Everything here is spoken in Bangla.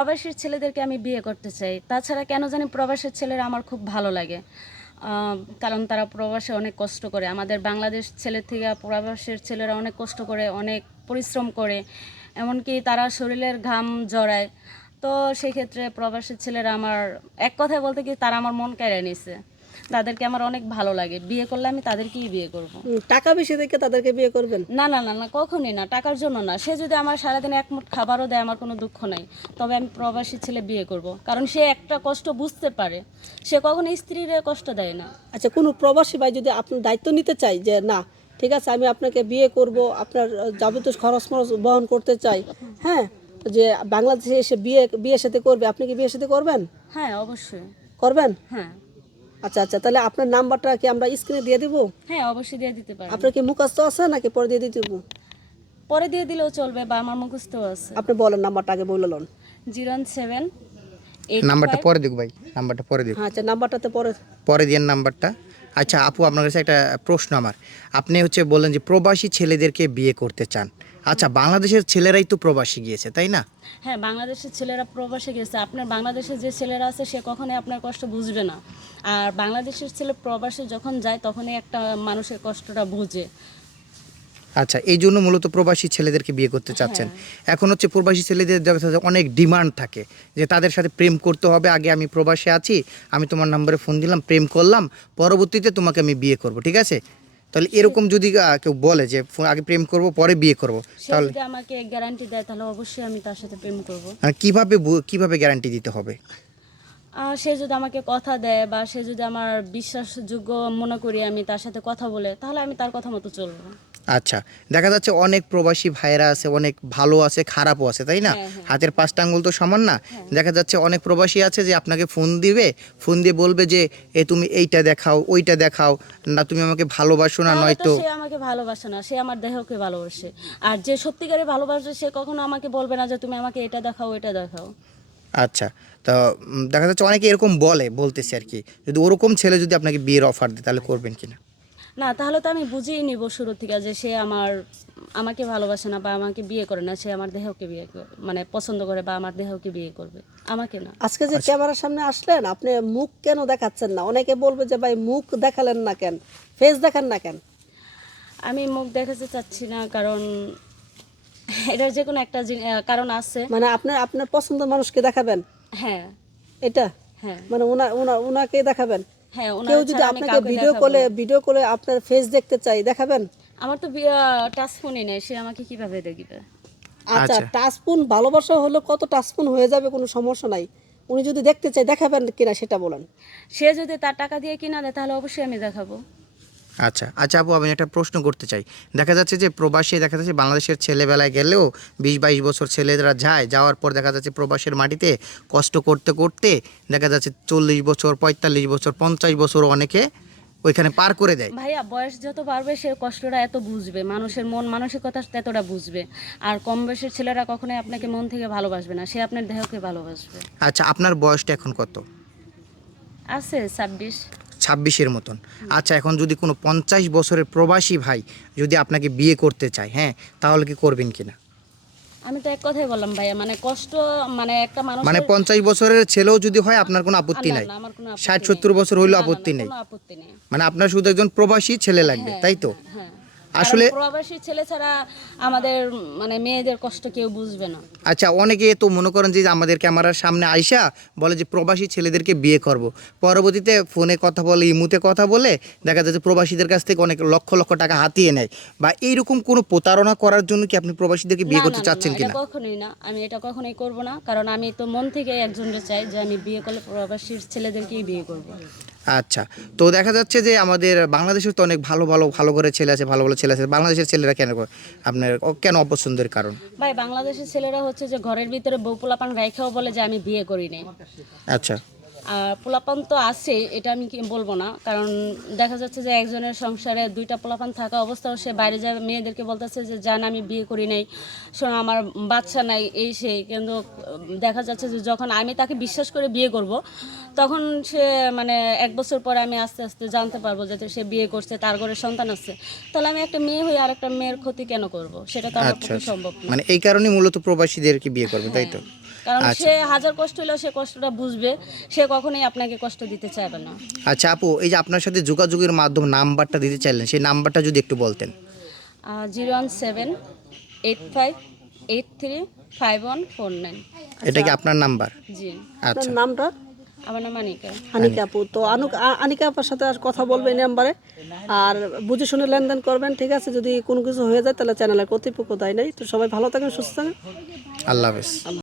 প্রবাসীর ছেলেদেরকে আমি বিয়ে করতে চাই। তাছাড়া কেন জানি প্রবাসের ছেলেরা আমার খুব ভালো লাগে। কারণ তারা প্রবাসে অনেক কষ্ট করে। আমাদের বাংলাদেশ ছেলে থেকে প্রবাসের ছেলেরা অনেক কষ্ট করে, অনেক পরিশ্রম করে। এমনকি তারা শরীরের ঘাম জড়ায়। তো সেক্ষেত্রে প্রবাসের ছেলেরা আমার, এক কথায় বলতে কি তারা আমার মন কেড়ে নিছে। তাদেরকে আমার অনেক ভালো লাগে। বিয়ে করলে আমি তাদেরকেই বিয়ে করব। টাকা বেশি দেখে তাদেরকে বিয়ে করবেন? না না না না কখনই না টাকার জন্য না। সে যদি আমার সারাদিন এক মুঠ খাবারও দেয় আমার কোনো দুঃখ নাই। তবে আমি প্রবাসী ছেলে বিয়ে করব। কারণ সে একটা কষ্ট বুঝতে পারে। সে কখনো স্ত্রীর কষ্ট দেয় না। আচ্ছা কোনো প্রবাসী ভাই যদি আপনার দায়িত্ব নিতে চাই যে না ঠিক আছে আমি আপনাকে বিয়ে করব আপনার যাবতীয় খরচ মরচ বহন করতে চাই। হ্যাঁ? যে বাংলাদেশে এসে বিয়ে বিয়ের সাথে করবে আপনি কি বিয়ের সাথে করবেন? হ্যাঁ অবশ্যই। করবেন? হ্যাঁ। আচ্ছা আচ্ছা তাহলে আপনার নাম্বারটা কি আমরা স্ক্রিনে দিয়ে দিব? হ্যাঁ অবশ্যই দিয়ে দিতে পারে আপনার কি মুখস্থ আছে নাকি পরে দিয়ে দিতে দিব পরে দিয়ে দিলেও চলবে বা আমার মুখস্থ আছে। আপনি বলেন নাম্বারটা আগে বললেন জিরো সেভেন নাম্বারটা পরে দিক ভাই নাম্বারটা পরে দিক আচ্ছা নাম্বারটা তো পরে। পরে দিন নাম্বারটা। আচ্ছা আপু আপনার কাছে একটা প্রশ্ন আমার। আপনি হচ্ছে বললেন যে প্রবাসী ছেলেদেরকে বিয়ে করতে চান। আচ্ছা বাংলাদেশের ছেলেরাই তো প্রবাসী গিয়েছে তাই না? হ্যাঁ বাংলাদেশের ছেলেরা প্রবাসে গেছে। আপনার বাংলাদেশের যে ছেলেরা আছে সে কখনোই আপনার কষ্ট বুঝবে না। আর বাংলাদেশের ছেলে প্রবাসে যখন যায় তখনই একটা মানুষের কষ্টটা বুঝে। আচ্ছা এই জন্য মূলত প্রবাসী ছেলেদেরকে বিয়ে করতে চাচ্ছেন। এখন হচ্ছে প্রবাসী ছেলেদের অনেক ডিমান্ড থাকে যে তাদের সাথে প্রেম করতে হবে আগে আমি প্রবাসে আছি আমি তোমার নম্বরে ফোন দিলাম প্রেম করলাম পরবর্তীতে তোমাকে আমি বিয়ে করব ঠিক আছে? তাহলে এরকম যদি কেউ বলে যে আগে প্রেম করব পরে বিয়ে করব তাহলে আমাকে গ্যারান্টি দেয় তাহলে অবশ্যই আমি তার সাথে প্রেম করব। আর কীভাবে কীভাবে গ্যারান্টি দিতে হবে? সে যদি আমাকে কথা দেয় বা সে যদি আমার বিশ্বাসযোগ্য মনে করি আমি তার সাথে কথা বলে তাহলে আমি তার কথা মতো চলবো। আচ্ছা দেখা যাচ্ছে অনেক প্রবাসী ভাইরা আছে অনেক ভালো আছে খারাপও আছে তাই না? হ্যাঁ, হ্যাঁ। হাতের পাঁচটা আঙ্গুল তো সমান না? দেখা যাচ্ছে অনেক প্রবাসী আছে যে আপনাকে ফোন দিবে ফোন দিয়ে বলবে যে এ তুমি এইটা দেখাও ওইটা দেখাও না তুমি আমাকে ভালোবাসো না নয়তো তো সে আমাকে ভালোবাসে না সে আমার দেহকে ভালোবাসে। আর যে সত্যিকারে ভালোবাসে সে কখনো আমাকে বলবে না যে তুমি আমাকে এটা দেখাও এটা দেখাও। আচ্ছা তো দেখা যাচ্ছে অনেকে এরকম বলে বলতেছে আর কি। যদি ওরকম ছেলে যদি আপনাকে বিয়ের অফার দেয় তাহলে করবেন কিনা? না তাহলে তো আমি বুঝিয়ে নিব শুরু থেকে যে সে আমার আমাকে ভালোবাসে না বা আমাকে বিয়ে করে না সে আমার দেহকে বিয়ে করে মানে পছন্দ করে বা আমার দেহকে বিয়ে করবে। আমাকে না। আজকে যে ক্যামেরার সামনে আসলেন আপনি মুখ কেন দেখাচ্ছেন না? অনেকে বলবে যে ভাই মুখ দেখালেন না কেন? ফেস দেখান না কেন? আমি মুখ দেখাতে চাচ্ছি না কারণ এটার যে কোনো একটা কারণ আছে। মানে আপনার আপনার পছন্দের মানুষকে দেখাবেন? হ্যাঁ। এটা? হ্যাঁ। মানে ওনা ওনা ওনাকে দেখাবেন? হ্যাঁ কেউ যদি আপনাকে ভিডিও কলে ভিডিও কলে আপনার ফেস দেখতে চাই দেখাবেন? আমার তো টাচ ফোনই নেই সে আমাকে কীভাবে দেখবে? আচ্ছা আচ্ছা। টাচপুন ভালোবাসা হলে কত টাচপুন হয়ে যাবে কোনো সমস্যা নাই। উনি যদি দেখতে চাই দেখাবেন কিনা সেটা বলেন। সে যদি তার টাকা দিয়ে কিনা দেয় তাহলে অবশ্যই আমি দেখাবো। আচ্ছা আচ্ছা আপু আমি একটা প্রশ্ন করতে চাই। দেখা যাচ্ছে যে প্রবাসী দেখা যাচ্ছে বাংলাদেশের ছেলেবেলায় গেলেও বিশ বাইশ বছর ছেলেরা যায় যাওয়ার পর দেখা যাচ্ছে প্রবাসের মাটিতে কষ্ট করতে করতে দেখা যাচ্ছে চল্লিশ বছর পঁয়তাল্লিশ বছর পঞ্চাশ বছর অনেকে ওইখানে পার করে দেয়। ভাইয়া বয়স যত বাড়বে সে কষ্টটা এত বুঝবে। মানুষের মন মানসিকতা এতটা বুঝবে। আর কম বয়সের ছেলেরা কখনোই আপনাকে মন থেকে ভালোবাসবে না সে আপনার দেহকে ভালোবাসবে। আচ্ছা আপনার বয়সটা এখন কত? আছে ছাব্বিশ। ছাব্বিশের মতন। আচ্ছা এখন যদি কোনো পঞ্চাশ বছরের প্রবাসী ভাই যদি আপনাকে বিয়ে করতে চায় হ্যাঁ তাহলে কি করবেন কিনা? আমি তো এক কথাই বললাম ভাইয়া মানে কষ্ট মানে একটা মানুষ মানে পঞ্চাশ বছরের ছেলেও যদি হয় আপনার কোনো আপত্তি নাই? ষাট সত্তর বছর হইলেও আপত্তি নেই। মানে আপনার শুধু একজন প্রবাসী ছেলে লাগবে তাই তো? হ্যাঁ আসলে প্রবাসী ছেলে ছাড়া আমাদের মানে মেয়েদের কষ্ট কেউ বুঝবে না। আচ্ছা অনেকে তো মনে করেন যে আমাদের ক্যামেরার সামনে আইসা বলে যে প্রবাসী ছেলেদেরকে বিয়ে করব। পরবর্তীতে ফোনে কথা বলে ইমুতে কথা বলে দেখা যাচ্ছে প্রবাসীদের কাছ থেকে অনেক লক্ষ লক্ষ টাকা হাতিয়ে নেয়। বা এইরকম কোনো প্রতারণা করার জন্য কি আপনি প্রবাসীদেরকে বিয়ে করতে চাচ্ছেন কিনা? কখনোই না। আমি এটা কখনোই করব না। কারণ আমি তো মন থেকে একজনকে চাই যে আমি বিয়ে করলে প্রবাসীর ছেলেদেরকেই বিয়ে করব। আচ্ছা তো দেখা যাচ্ছে যে আমাদের বাংলাদেশের তো অনেক ভালো ভালো ভালো করে ছেলে আছে ভালো ভালো ছেলে আছে। বাংলাদেশের ছেলেরা কেন? আপনার কেন অপছন্দের কারণ? ভাই বাংলাদেশের ছেলেরা হচ্ছে যে ঘরের ভিতরে বউ পোলাপান রাইখাও বলে যে আমি বিয়ে করি নাই আচ্ছা। পোলাপান তো আছে এটা আমি কি বলব না। কারণ দেখা যাচ্ছে যে একজনের সংসারে দুইটা পোলাপান থাকা অবস্থাও সে বাইরে যাবে মেয়েদেরকে বলতেছে যে জান আমি বিয়ে করি নাই শোনো আমার বাচ্চা নাই এই সেই। কিন্তু দেখা যাচ্ছে যে যখন আমি তাকে বিশ্বাস করে বিয়ে করব তখন সে মানে এক বছর পরে আমি আস্তে আস্তে জানতে পারব যে সে বিয়ে করছে তার ঘরে সন্তান আছে। তাহলে আমি একটা মেয়ে হয়ে আরেকটা মেয়ের ক্ষতি কেন করব? সেটা তো আমার আচ্ছা পক্ষে আচ্ছা। সম্ভব মানে এই কারণে মূলত প্রবাসীদেরকে বিয়ে করবে তাই তো? কারণ আচ্ছা। সে হাজার কষ্ট হলেও সে কষ্টটা বুঝবে সে কখনোই আপনাকে কষ্ট দিতে চাইবে না। আচ্ছা আপু এই যে আপনার সাথে যোগাযোগের মাধ্যম নাম্বারটা দিতে চাইলেন সেই নাম্বারটা যদি একটু বলতেন। Zero one seven eight five eight three five one four nine. এটা কি আপনার নাম্বার? জি। আচ্ছা। নামটা আমার নাম আনিকা। আনিকা আপু তো আনুক আনিকা আপার সাথে আর কথা বলবেন এই নাম্বারে। আর বুঝে শুনে লেনদেন করবেন ঠিক আছে? যদি কোনো কিছু হয়ে যায় তাহলে চ্যানেলের কর্তৃপক্ষ দায় নাই। তো সবাই ভালো থাকেন সুস্থ থাকেন। আল্লাহ হাফেজ।